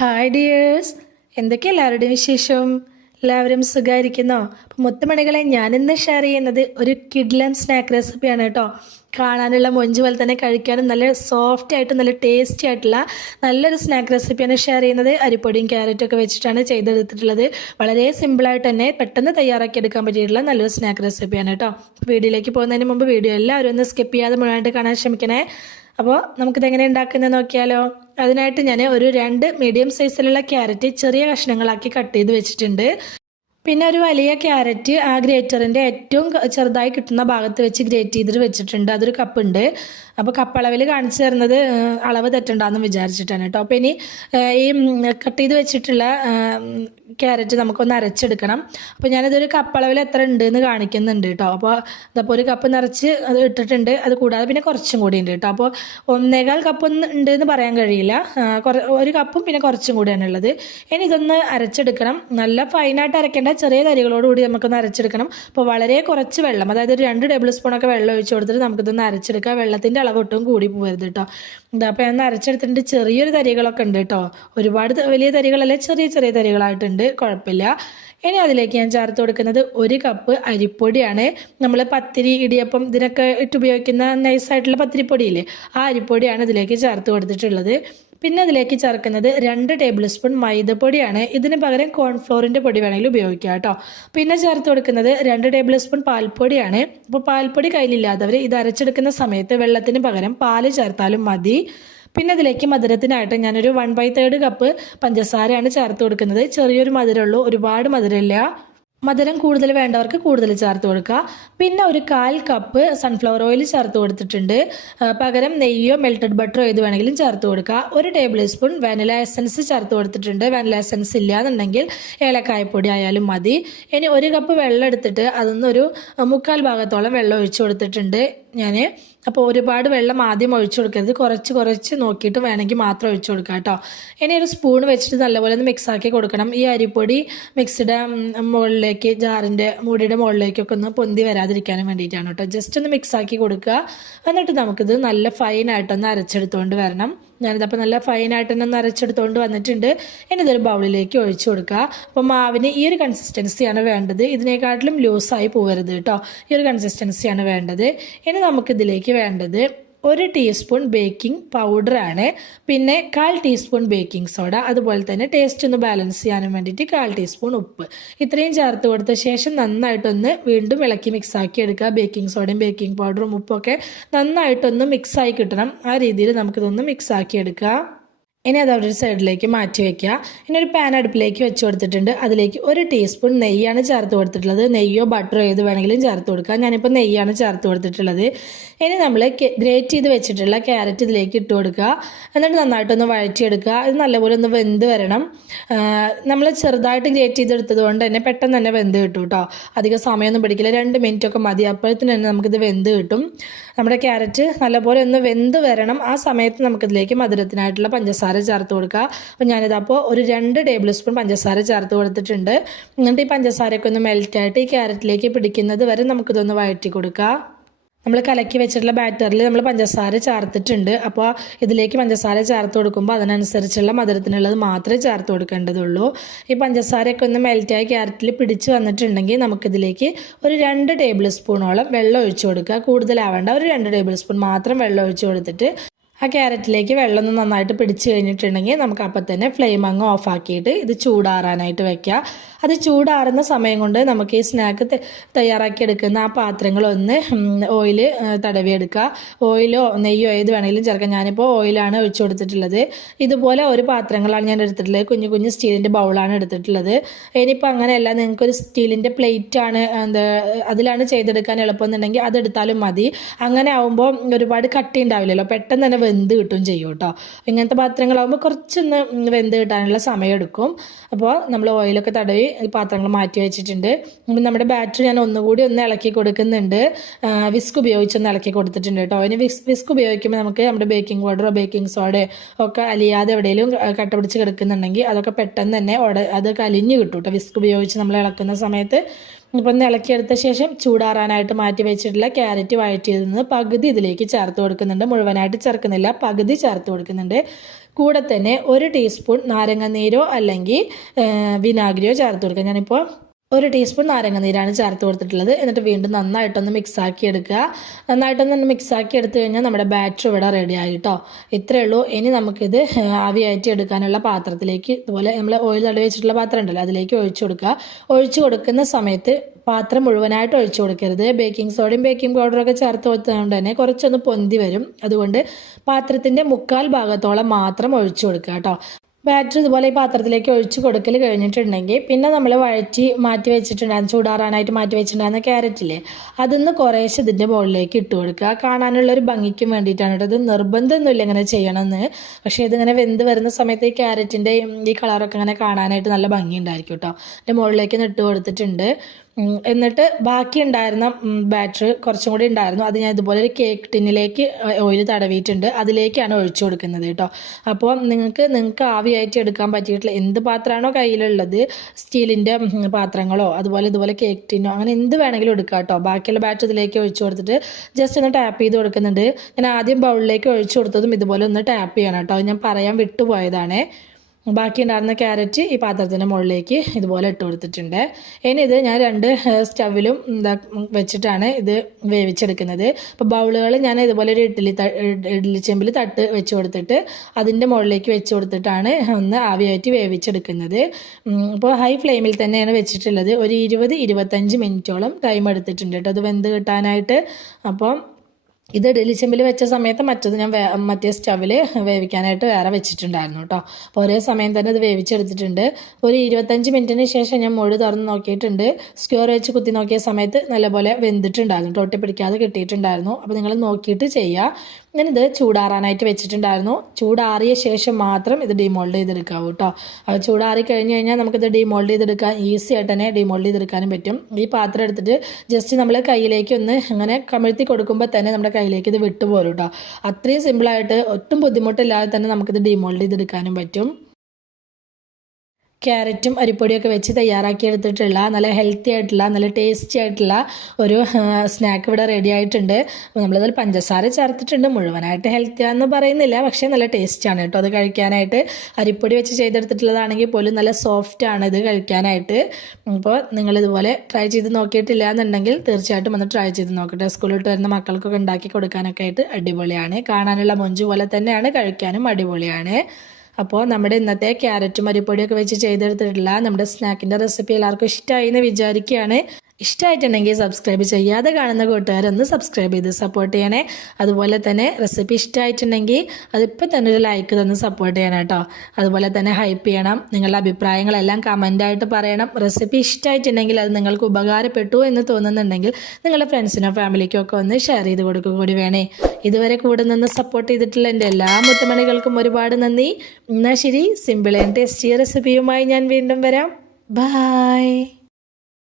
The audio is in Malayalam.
ഹായ് ഡിയേഴ്സ്, എന്തൊക്കെയാണ് എല്ലാവരുടെയും വിശേഷം? എല്ലാവരും സുഖമായിരിക്കുന്നോ? അപ്പോൾ മുത്തുമണികളെ ഞാനിന്ന് ഷെയർ ചെയ്യുന്നത് ഒരു കിഡ്ലൻ സ്നാക്ക് റെസിപ്പിയാണ് കേട്ടോ. കാണാനുള്ള മൊഞ്ച് പോലെ തന്നെ കഴിക്കാനും നല്ല സോഫ്റ്റ് ആയിട്ട് നല്ല ടേസ്റ്റി ആയിട്ടുള്ള നല്ലൊരു സ്നാക്ക് റെസിപ്പിയാണ് ഷെയർ ചെയ്യുന്നത്. അരിപ്പൊടിയും ക്യാരറ്റും ഒക്കെ വെച്ചിട്ടാണ് ചെയ്തെടുത്തിട്ടുള്ളത്. വളരെ സിമ്പിളായിട്ട് തന്നെ പെട്ടെന്ന് തയ്യാറാക്കി എടുക്കാൻ പറ്റിയിട്ടുള്ള നല്ലൊരു സ്നാക്ക് റെസിപ്പിയാണ് കേട്ടോ. വീഡിയോയിലേക്ക് പോകുന്നതിന് മുമ്പ് വീഡിയോ എല്ലാവരും ഒന്ന് സ്കിപ്പ് ചെയ്യാതെ മുഴുവനായിട്ട് കാണാൻ ശ്രമിക്കണേ. അപ്പോൾ നമുക്കിത് എങ്ങനെ ഉണ്ടാക്കുന്നത് നോക്കിയാലോ. അതിനായിട്ട് ഞാൻ ഒരു 2 മീഡിയം സൈസിലുള്ള ക്യാരറ്റ് ചെറിയ കഷ്ണങ്ങളാക്കി കട്ട് ചെയ്ത് വെച്ചിട്ടുണ്ട്. പിന്നെ ഒരു വലിയ ക്യാരറ്റ് ആ ഗ്രേറ്ററിൻ്റെ ഏറ്റവും ചെറുതായി കിട്ടുന്ന ഭാഗത്ത് വെച്ച് ഗ്രേറ്റ് ചെയ്തിട്ട് വെച്ചിട്ടുണ്ട്. അതൊരു കപ്പ് ഉണ്ട്. അപ്പോൾ കപ്പ് അളവിൽ കാണിച്ചു തരുന്നത് അളവ് തെറ്റുണ്ടാന്ന് വിചാരിച്ചിട്ടാണ് കേട്ടോ. അപ്പോൾ ഇനി ഈ കട്ട് ചെയ്ത് വെച്ചിട്ടുള്ള ക്യാരറ്റ് നമുക്കൊന്ന് അരച്ചെടുക്കണം. അപ്പോൾ ഞാനിതൊരു കപ്പ് അളവിൽ എത്ര ഉണ്ട് എന്ന് കാണിക്കുന്നുണ്ട് കേട്ടോ. അപ്പോൾ ഇതപ്പോൾ ഒരു കപ്പ് നിറച്ച് അത് ഇട്ടിട്ടുണ്ട്. അത് കൂടാതെ പിന്നെ കുറച്ചും കൂടി ഉണ്ട് കേട്ടോ. അപ്പോൾ 1.25 കപ്പ് ഉണ്ട് എന്ന് പറയാൻ കഴിയില്ല. ഒരു കപ്പും പിന്നെ കുറച്ചും കൂടിയാണ് ഉള്ളത്. ഇനി ഇതൊന്ന് അരച്ചെടുക്കണം. നല്ല ഫൈനായിട്ട് അരക്കേണ്ട, ചെറിയ തരികളോടുകൂടി നമുക്കൊന്ന് അരച്ചെടുക്കണം. അപ്പോൾ വളരെ കുറച്ച് വെള്ളം, അതായത് ഒരു 2 ടേബിൾ സ്പൂണൊക്കെ വെള്ളം ഒഴിച്ച് കൊടുത്തിട്ട് നമുക്കിതൊന്ന് അരച്ചെടുക്കാം. വെള്ളത്തിൻ്റെ അളവൊട്ടും കൂടി പോകരുത് കേട്ടോ. ഇതാ അപ്പോൾ ഞാൻ അരച്ചെടുത്തിട്ട് ചെറിയൊരു തരികളൊക്കെ ഉണ്ട് കേട്ടോ. ഒരുപാട് വലിയ തരികളല്ല, ചെറിയ ചെറിയ തരികളായിട്ടുണ്ട്, കുഴപ്പമില്ല. ഇനി അതിലേക്ക് ഞാൻ ചേർത്ത് കൊടുക്കുന്നത് 1 കപ്പ് അരിപ്പൊടിയാണ്. നമ്മൾ പത്തിരി, ഇടിയപ്പം ഇതിനൊക്കെ ഉപയോഗിക്കുന്ന നൈസായിട്ടുള്ള പത്തിരിപ്പൊടിയില്ലേ, ആ അരിപ്പൊടിയാണ് ഇതിലേക്ക് ചേർത്ത് കൊടുത്തിട്ടുള്ളത്. പിന്നെ അതിലേക്ക് ചേർക്കുന്നത് 2 ടേബിൾ സ്പൂൺ മൈദപ്പൊടിയാണ്. ഇതിന് പകരം കോൺഫ്ലോറിൻ്റെ പൊടി വേണമെങ്കിൽ ഉപയോഗിക്കാം കേട്ടോ. പിന്നെ ചേർത്ത് കൊടുക്കുന്നത് 2 ടേബിൾ സ്പൂൺ പാൽപ്പൊടിയാണ്. അപ്പോൾ പാൽപ്പൊടി കയ്യിലില്ലാത്തവർ ഇത് അരച്ചെടുക്കുന്ന സമയത്ത് വെള്ളത്തിന് പകരം പാല് ചേർത്താലും മതി. പിന്നെ അതിലേക്ക് മധുരത്തിനായിട്ട് ഞാനൊരു 1/3 കപ്പ് പഞ്ചസാരയാണ് ചേർത്ത് കൊടുക്കുന്നത്. ചെറിയൊരു മധുരമുള്ളൂ, ഒരുപാട് മധുരമില്ല. മധുരം കൂടുതൽ വേണ്ടവർക്ക് കൂടുതൽ ചേർത്ത് കൊടുക്കുക. പിന്നെ ഒരു 1/4 കപ്പ് സൺഫ്ലവർ ഓയിൽ ചേർത്ത് കൊടുത്തിട്ടുണ്ട്. പകരം നെയ്യോ മെൽറ്റഡ് ബട്ടറോ ഏത് വേണമെങ്കിലും ചേർത്ത് കൊടുക്കുക. 1 ടേബിൾ സ്പൂൺ വാനില എസൻസ് ചേർത്ത് കൊടുത്തിട്ടുണ്ട്. വാനില എസൻസ് ഇല്ല എന്നുണ്ടെങ്കിൽ ഏലക്കായപ്പൊടി ആയാലും മതി. ഇനി 1 കപ്പ് വെള്ളം എടുത്തിട്ട് അതൊന്നൊരു 1/4 ഭാഗത്തോളം വെള്ളം ഒഴിച്ചു കൊടുത്തിട്ടുണ്ട് ഞാൻ. അപ്പോൾ ഒരുപാട് വെള്ളം ആദ്യം ഒഴിച്ചു കൊടുക്കരുത്, കുറച്ച് നോക്കിയിട്ട് വേണമെങ്കിൽ മാത്രം ഒഴിച്ചു കൊടുക്കുക കേട്ടോ. ഇനി ഒരു സ്പൂൺ വെച്ചിട്ട് നല്ലപോലെ ഒന്ന് മിക്സാക്കി കൊടുക്കണം. ഈ അരിപ്പൊടി മിക്സിയുടെ മുകളിലേക്ക്, ജാറിൻ്റെ മൂടിയുടെ മുകളിലേക്കൊക്കെ ഒന്ന് പൊന്തി വരാതിരിക്കാനും വേണ്ടിയിട്ടാണ് കേട്ടോ. ജസ്റ്റ് ഒന്ന് മിക്സാക്കി കൊടുക്കുക. എന്നിട്ട് നമുക്കിത് നല്ല ഫൈനായിട്ടൊന്ന് അരച്ചെടുത്തുകൊണ്ട് വരണം. ഞാനിതപ്പോൾ നല്ല ഫൈനായിട്ട് തന്നെ ഒന്ന് അരച്ചെടുത്തുകൊണ്ട് വന്നിട്ടുണ്ട്. ഇനി ഇതൊരു ബൗളിലേക്ക് ഒഴിച്ചു കൊടുക്കുക. അപ്പോൾ മാവിന് ഈ ഒരു കൺസിസ്റ്റൻസിയാണ് വേണ്ടത്, ഇതിനേക്കാട്ടിലും ലൂസായി പോകരുത് കേട്ടോ. ഈ ഒരു കൺസിസ്റ്റൻസിയാണ് വേണ്ടത്. ഇനി നമുക്കിതിലേക്ക് വേണ്ടത് 1 ടീസ്പൂൺ ബേക്കിംഗ് പൗഡറാണ്. പിന്നെ 1/4 ടീസ്പൂൺ ബേക്കിംഗ് സോഡ, അതുപോലെ തന്നെ ടേസ്റ്റ് ഒന്ന് ബാലൻസ് ചെയ്യാനും വേണ്ടിയിട്ട് 1/4 ടീസ്പൂൺ ഉപ്പ്. ഇത്രയും ചേർത്ത് കൊടുത്ത ശേഷം നന്നായിട്ടൊന്ന് വീണ്ടും ഇളക്കി മിക്സാക്കി എടുക്കുക. ബേക്കിംഗ് സോഡയും ബേക്കിംഗ് പൗഡറും ഉപ്പൊക്കെ നന്നായിട്ടൊന്ന് മിക്സായി കിട്ടണം. ആ രീതിയിൽ നമുക്കിതൊന്ന് മിക്സാക്കി എടുക്കുക. ഇനി അത് അവിടെ ഒരു സൈഡിലേക്ക് മാറ്റി വയ്ക്കുക. ഇനി ഒരു പാൻ അടുപ്പിലേക്ക് വെച്ച് കൊടുത്തിട്ടുണ്ട്. അതിലേക്ക് 1 ടീസ്പൂൺ നെയ്യാണ് ചേർത്ത് കൊടുത്തിട്ടുള്ളത്. നെയ്യോ ബട്ടറോ ഏത് വേണമെങ്കിലും ചേർത്ത് കൊടുക്കുക. ഞാനിപ്പോൾ നെയ്യാണ് ചേർത്ത് കൊടുത്തിട്ടുള്ളത്. ഇനി നമ്മൾ ഗ്രേറ്റ് ചെയ്ത് വെച്ചിട്ടുള്ള ക്യാരറ്റ് ഇതിലേക്ക് ഇട്ട് കൊടുക്കുക. എന്നിട്ട് നന്നായിട്ടൊന്ന് വഴറ്റിയെടുക്കുക. ഇത് നല്ലപോലെ ഒന്ന് വെന്ത് വരണം. നമ്മൾ ചെറുതായിട്ട് ഗ്രേറ്റ് ചെയ്തെടുത്തത് കൊണ്ട് തന്നെ പെട്ടെന്ന് തന്നെ വെന്ത് കിട്ടും കേട്ടോ. അധികം സമയമൊന്നും പിടിക്കില്ല, 2 മിനിറ്റൊക്കെ മതി. അപ്പോഴത്തേന് തന്നെ നമുക്കിത് വെന്ത് കിട്ടും. നമ്മുടെ ക്യാരറ്റ് നല്ലപോലെ ഒന്ന് വെന്ത് വരണം. ആ സമയത്ത് നമുക്കിതിലേക്ക് മധുരത്തിനായിട്ടുള്ള പഞ്ചസാര ചേർത്ത് കൊടുക്കുക. അപ്പോൾ ഞാനിതപ്പോൾ ഒരു 2 ടേബിൾ സ്പൂൺ പഞ്ചസാര ചേർത്ത് കൊടുത്തിട്ടുണ്ട്. എന്നിട്ട് ഈ പഞ്ചസാരയൊക്കെ ഒന്ന് മെൽറ്റായിട്ട് ഈ ക്യാരറ്റിലേക്ക് പിടിക്കുന്നത് വരെ നമുക്കിതൊന്ന് വഴറ്റി കൊടുക്കുക. നമ്മൾ കലക്കി വെച്ചിട്ടുള്ള ബാറ്ററിൽ നമ്മൾ പഞ്ചസാര ചേർത്തിട്ടുണ്ട്. അപ്പോൾ ഇതിലേക്ക് പഞ്ചസാര ചേർത്ത് കൊടുക്കുമ്പോൾ അതിനനുസരിച്ചുള്ള മധുരത്തിനുള്ളത് മാത്രമേ ചേർത്ത് കൊടുക്കേണ്ടതുള്ളൂ. ഈ പഞ്ചസാരയൊക്കെ ഒന്ന് മെൽറ്റായി ക്യാരറ്റിൽ പിടിച്ച് വന്നിട്ടുണ്ടെങ്കിൽ നമുക്കിതിലേക്ക് ഒരു 2 ടേബിൾ സ്പൂണോളം വെള്ളം ഒഴിച്ചു കൊടുക്കുക. കൂടുതലാവേണ്ട, ഒരു 2 ടേബിൾ സ്പൂൺ മാത്രം വെള്ളം ഒഴിച്ചു കൊടുത്തിട്ട് ആ ക്യാരറ്റിലേക്ക് വെള്ളം ഒന്ന് നന്നായിട്ട് പിടിച്ച് കഴിഞ്ഞിട്ടുണ്ടെങ്കിൽ നമുക്ക് അപ്പം തന്നെ ഫ്ലെയിം അങ്ങ് ഓഫാക്കിയിട്ട് ഇത് ചൂടാറാനായിട്ട് വെക്കുക. അത് ചൂടാറുന്ന സമയം കൊണ്ട് നമുക്ക് ഈ സ്നാക്ക് തയ്യാറാക്കിയെടുക്കുന്ന ആ പാത്രങ്ങളൊന്ന് ഓയിൽ തടവിയെടുക്കുക. ഓയിലോ നെയ്യോ ഏത് വേണമെങ്കിലും ചേർക്കാം. ഞാനിപ്പോൾ ഓയിലാണ് ഒഴിച്ചു കൊടുത്തിട്ടുള്ളത്. ഇതുപോലെ ഒരു പാത്രങ്ങളാണ് ഞാൻ എടുത്തിട്ടുള്ളത്. കുഞ്ഞു കുഞ്ഞു സ്റ്റീലിൻ്റെ ബൗളാണ് എടുത്തിട്ടുള്ളത്. ഇനിയിപ്പോൾ അങ്ങനെയല്ല, നിങ്ങൾക്കൊരു സ്റ്റീലിൻ്റെ പ്ലേറ്റാണ് അതിലാണ് ചെയ്തെടുക്കാൻ എളുപ്പമെന്നുണ്ടെങ്കിൽ അതെടുത്താലും മതി. അങ്ങനെ ആകുമ്പോൾ ഒരുപാട് കട്ടി ഉണ്ടാവില്ലല്ലോ, പെട്ടെന്ന് തന്നെ വെന്ത് കിട്ടും ചെയ്യും കേട്ടോ. ഇങ്ങനത്തെ പാത്രങ്ങളാകുമ്പോൾ കുറച്ചൊന്ന് വെന്ത് കിട്ടാനുള്ള സമയം എടുക്കും. അപ്പോൾ നമ്മൾ ഓയിലൊക്കെ തടവി ഈ പാത്രങ്ങൾ മാറ്റി വെച്ചിട്ടുണ്ട്. നമ്മുടെ ബാറ്ററി ഞാൻ ഒന്നുകൂടി ഒന്ന് ഇളക്കി കൊടുക്കുന്നുണ്ട്. വിസ്ക് ഉപയോഗിച്ചൊന്ന് ഇളക്കി കൊടുത്തിട്ടുണ്ട് കേട്ടോ. ഇനി വിസ്ക് ഉപയോഗിക്കുമ്പോൾ നമുക്ക് നമ്മുടെ ബേക്കിംഗ് പൗഡറോ ബേക്കിംഗ് സോഡയോ ഒക്കെ അലിയാതെ എവിടെയെങ്കിലും കട്ട പിടിച്ച് കിടക്കുന്നുണ്ടെങ്കിൽ അതൊക്കെ പെട്ടെന്ന് തന്നെ അതൊക്കെ അലിഞ്ഞ് കിട്ടും കേട്ടോ, വിസ്ക് ഉപയോഗിച്ച് നമ്മൾ ഇളക്കുന്ന സമയത്ത്. ഇപ്പം ഒന്ന് ഇളക്കിയെടുത്ത ശേഷം ചൂടാറാനായിട്ട് മാറ്റി വെച്ചിട്ടുള്ള ക്യാരറ്റ് വഴറ്റിയത് പകുതി ഇതിലേക്ക് ചേർത്ത് കൊടുക്കുന്നുണ്ട്. മുഴുവനായിട്ട് ചേർക്കുന്നില്ല, പകുതി ചേർത്ത് കൊടുക്കുന്നുണ്ട്. കൂടെ തന്നെ 1 ടീസ്പൂൺ നാരങ്ങ അല്ലെങ്കിൽ വിനാഗിരിയോ ചേർത്ത് കൊടുക്കുക. ഞാനിപ്പോൾ 1 ടീസ്പൂൺ നാരങ്ങനീരാണ് ചേർത്ത് കൊടുത്തിട്ടുള്ളത്. എന്നിട്ട് വീണ്ടും നന്നായിട്ടൊന്ന് മിക്സാക്കി എടുക്കുക. നന്നായിട്ടൊന്ന് മിക്സാക്കി എടുത്തു കഴിഞ്ഞാൽ നമ്മുടെ ബാറ്റർ ഇവിടെ റെഡി ആയിട്ടോ. ഇത്രയേ ഉള്ളൂ. ഇനി നമുക്കിത് ആവിയായിട്ട് എടുക്കാനുള്ള പാത്രത്തിലേക്ക് ഇതുപോലെ നമ്മൾ ഓയിൽ തടവി വെച്ചിട്ടുള്ള പാത്രം ഉണ്ടല്ലോ അതിലേക്ക് ഒഴിച്ചു കൊടുക്കുക. ഒഴിച്ചു കൊടുക്കുന്ന സമയത്ത് പാത്രം മുഴുവനായിട്ട് ഒഴിച്ചു കൊടുക്കരുത്. ബേക്കിംഗ് സോഡയും ബേക്കിംഗ് പൗഡറൊക്കെ ചേർത്ത് കൊടുത്തതുകൊണ്ട് തന്നെ കുറച്ചൊന്ന് പൊന്തി വരും. അതുകൊണ്ട് പാത്രത്തിൻ്റെ 1/4 ഭാഗത്തോളം മാത്രം ഒഴിച്ചു കൊടുക്കുക കേട്ടോ. ബാറ്റർ ഇതുപോലെ ഈ പാത്രത്തിലേക്ക് ഒഴിച്ച് കൊടുക്കൽ കഴിഞ്ഞിട്ടുണ്ടെങ്കിൽ പിന്നെ നമ്മൾ വഴറ്റി മാറ്റി വെച്ചിട്ടുണ്ടായിരുന്നു, ചൂടാറാനായിട്ട് മാറ്റി വെച്ചിട്ടുണ്ടായിരുന്ന ക്യാരറ്റില്ലേ, അതൊന്ന് കുറേശ്ശെ ഇതിൻ്റെ മുകളിലേക്ക് ഇട്ട് കൊടുക്കുക. കാണാനുള്ളൊരു ഭംഗിക്കും വേണ്ടിയിട്ടാണ് കേട്ടോ. ഇത് നിർബന്ധമൊന്നുമില്ല ഇങ്ങനെ ചെയ്യണമെന്ന്. പക്ഷേ ഇതിങ്ങനെ വെന്ത് വരുന്ന സമയത്ത് ഈ ക്യാരറ്റിൻ്റെ ഈ കളറൊക്കെ ഇങ്ങനെ കാണാനായിട്ട് നല്ല ഭംഗി ഉണ്ടായിരിക്കും കേട്ടോ. അതിൻ്റെ മുകളിലേക്ക് ഇട്ട് കൊടുത്തിട്ടുണ്ട്. എന്നിട്ട് ബാക്കി ഉണ്ടായിരുന്ന ബാറ്റർ കുറച്ചും കൂടി ഉണ്ടായിരുന്നു. അത് ഞാൻ ഇതുപോലെ ഒരു കേക്ക് ടിന്നിലേക്ക് ഓയിൽ തടവിയിട്ടുണ്ട്. അതിലേക്കാണ് ഒഴിച്ചു കൊടുക്കുന്നത് കേട്ടോ. അപ്പോൾ നിങ്ങൾക്ക് ആവിയായിട്ട് എടുക്കാൻ പറ്റിയിട്ടുള്ള എന്ത് പാത്രമാണോ കയ്യിലുള്ളത്, സ്റ്റീലിൻ്റെ പാത്രങ്ങളോ ഇതുപോലെ കേക്ക് ടിന്നോ അങ്ങനെ എന്ത് വേണമെങ്കിലും എടുക്കാം കേട്ടോ. ബാക്കിയുള്ള ബാറ്റർ ഇതിലേക്ക് ഒഴിച്ചു കൊടുത്തിട്ട് ജസ്റ്റ് ഒന്ന് ടാപ്പ് ചെയ്ത് കൊടുക്കുന്നുണ്ട്. ഞാൻ ആദ്യം ബൗളിലേക്ക് ഒഴിച്ചു കൊടുത്തതും ഇതുപോലെ ഒന്ന് ടാപ്പ് ചെയ്യണം കേട്ടോ. ഞാൻ പറയാൻ വിട്ടുപോയതാണ്. ബാക്കി ഉണ്ടായിരുന്ന ക്യാരറ്റ് ഈ പാത്രത്തിൻ്റെ മുകളിലേക്ക് ഇതുപോലെ ഇട്ട് കൊടുത്തിട്ടുണ്ട്. ഇനി ഇത് ഞാൻ 2 സ്റ്റവിലും വെച്ചിട്ടാണ് ഇത് വേവിച്ചെടുക്കുന്നത്. അപ്പോൾ ബൗളുകൾ ഞാൻ ഇതുപോലെ ഒരു ഇഡ്ഡലി ചെമ്പിൽ തട്ട് വെച്ച് കൊടുത്തിട്ട് അതിൻ്റെ മുകളിലേക്ക് വെച്ച് കൊടുത്തിട്ടാണ് ഒന്ന് ആവിയായിട്ട് വേവിച്ചെടുക്കുന്നത്. അപ്പോൾ ഹൈ ഫ്ലെയിമിൽ തന്നെയാണ് വെച്ചിട്ടുള്ളത്. ഒരു 20-25 മിനിറ്റോളം ടൈം എടുത്തിട്ടുണ്ട് കേട്ടോ അത് വെന്ത് കിട്ടാനായിട്ട്. അപ്പോൾ ഇത് ഇഡ്ഡലി ചെമ്പിൽ വെച്ച സമയത്ത് മറ്റത് ഞാൻ മറ്റേ സ്റ്റവിൽ വേവിക്കാനായിട്ട് വേറെ വെച്ചിട്ടുണ്ടായിരുന്നു കേട്ടോ. അപ്പോൾ ഒരേ സമയം തന്നെ ഇത് വേവിച്ചെടുത്തിട്ടുണ്ട്. ഒരു 25 മിനിറ്റിന് ശേഷം ഞാൻ മുഴു തുറന്ന് നോക്കിയിട്ടുണ്ട്. സ്ക്വയർ വെച്ച് കുത്തി നോക്കിയ സമയത്ത് നല്ലപോലെ വെന്തിട്ടുണ്ടായിരുന്നു, ഒട്ടി പിടിക്കാതെ കിട്ടിയിട്ടുണ്ടായിരുന്നു. അപ്പോൾ നിങ്ങൾ നോക്കിയിട്ട് ചെയ്യുക. ഞാനിത് ചൂടാറാനായിട്ട് വെച്ചിട്ടുണ്ടായിരുന്നു. ചൂടാറിയ ശേഷം മാത്രം ഇത് ഡിമോൾഡ് ചെയ്തെടുക്കാവൂ കേട്ടോ. അത് ചൂടാറി കഴിഞ്ഞ് കഴിഞ്ഞാൽ നമുക്കിത് ഡിമോൾഡ് ചെയ്തെടുക്കാൻ ഈസി ആയിട്ട് തന്നെ ഡിമോൾഡ് ചെയ്തെടുക്കാനും പറ്റും. ഈ പാത്രം എടുത്തിട്ട് ജസ്റ്റ് നമ്മൾ കയ്യിലേക്ക് ഒന്ന് അങ്ങനെ കമിഴ്ത്തി കൊടുക്കുമ്പോൾ തന്നെ നമ്മുടെ കയ്യിലേക്ക് ഇത് വിട്ടുപോരും കേട്ടോ. അത്രയും സിമ്പിളായിട്ട് ഒട്ടും ബുദ്ധിമുട്ടില്ലാതെ തന്നെ നമുക്കിത് ഡിമോൾഡ് ചെയ്തെടുക്കാനും പറ്റും. ക്യാരറ്റും അരിപ്പൊടിയൊക്കെ വെച്ച് തയ്യാറാക്കി എടുത്തിട്ടുള്ള നല്ല ഹെൽത്തി ആയിട്ടുള്ള നല്ല ടേസ്റ്റി ആയിട്ടുള്ള ഒരു സ്നാക്ക് ഇവിടെ റെഡി ആയിട്ടുണ്ട്. അപ്പോൾ നമ്മളിതിൽ പഞ്ചസാര ചേർത്തിട്ടുണ്ട്. മുഴുവനായിട്ട് ഹെൽത്തിയാണെന്ന് പറയുന്നില്ല, പക്ഷേ നല്ല ടേസ്റ്റാണ് കേട്ടോ അത് കഴിക്കാനായിട്ട്. അരിപ്പൊടി വെച്ച് ചെയ്തെടുത്തിട്ടുള്ളതാണെങ്കിൽ പോലും നല്ല സോഫ്റ്റാണ് ഇത് കഴിക്കാനായിട്ട്. അപ്പോൾ നിങ്ങളിതുപോലെ ട്രൈ ചെയ്ത് നോക്കിയിട്ടില്ല എന്നുണ്ടെങ്കിൽ തീർച്ചയായിട്ടും ഒന്ന് ട്രൈ ചെയ്ത് നോക്കട്ടെ. സ്കൂളിൽ വരുന്ന മക്കൾക്കൊക്കെ ഉണ്ടാക്കി കൊടുക്കാനൊക്കെ ആയിട്ട് അടിപൊളിയാണ്. കാണാനുള്ള മൊഞ്ച് പോലെ തന്നെയാണ്, കഴിക്കാനും അടിപൊളിയാണ്. അപ്പോൾ നമ്മുടെ ഇന്നത്തെ ക്യാരറ്റും അരിപ്പൊടിയൊക്കെ വെച്ച് ചെയ്തെടുത്തിട്ടുള്ള നമ്മുടെ സ്നാക്കിൻ്റെ റെസിപ്പി എല്ലാവർക്കും ഇഷ്ടമായി എന്ന് വിചാരിക്കുകയാണ്. ഇഷ്ടമായിട്ടുണ്ടെങ്കിൽ സബ്സ്ക്രൈബ് ചെയ്യാതെ കാണുന്ന കൂട്ടുകാരൊന്ന് സബ്സ്ക്രൈബ് ചെയ്ത് സപ്പോർട്ട് ചെയ്യണേ. അതുപോലെ തന്നെ റെസിപ്പി ഇഷ്ടമായിട്ടുണ്ടെങ്കിൽ അതിപ്പോൾ തന്നെ ഒരു ലൈക്ക് തന്ന് സപ്പോർട്ട് ചെയ്യണം കേട്ടോ. അതുപോലെ തന്നെ ഹൈപ്പ് ചെയ്യണം. നിങ്ങളുടെ അഭിപ്രായങ്ങളെല്ലാം കമൻ്റായിട്ട് പറയണം. റെസിപ്പി ഇഷ്ടമായിട്ടുണ്ടെങ്കിൽ അത് നിങ്ങൾക്ക് ഉപകാരപ്പെട്ടു എന്ന് തോന്നുന്നുണ്ടെങ്കിൽ നിങ്ങളുടെ ഫ്രണ്ട്സിനോ ഫാമിലിക്കോ ഒക്കെ ഒന്ന് ഷെയർ ചെയ്ത് കൊടുക്കുക കൂടി വേണേ. ഇതുവരെ കൂടെ നിന്ന് സപ്പോർട്ട് ചെയ്തിട്ടുള്ള എൻ്റെ എല്ലാ മുത്തുമണികൾക്കും ഒരുപാട് നന്ദി. എന്നാൽ ശരി, സിമ്പിൾ ആൻഡ് ടേസ്റ്റി റെസിപ്പിയുമായി ഞാൻ വീണ്ടും വരാം. ബൈ.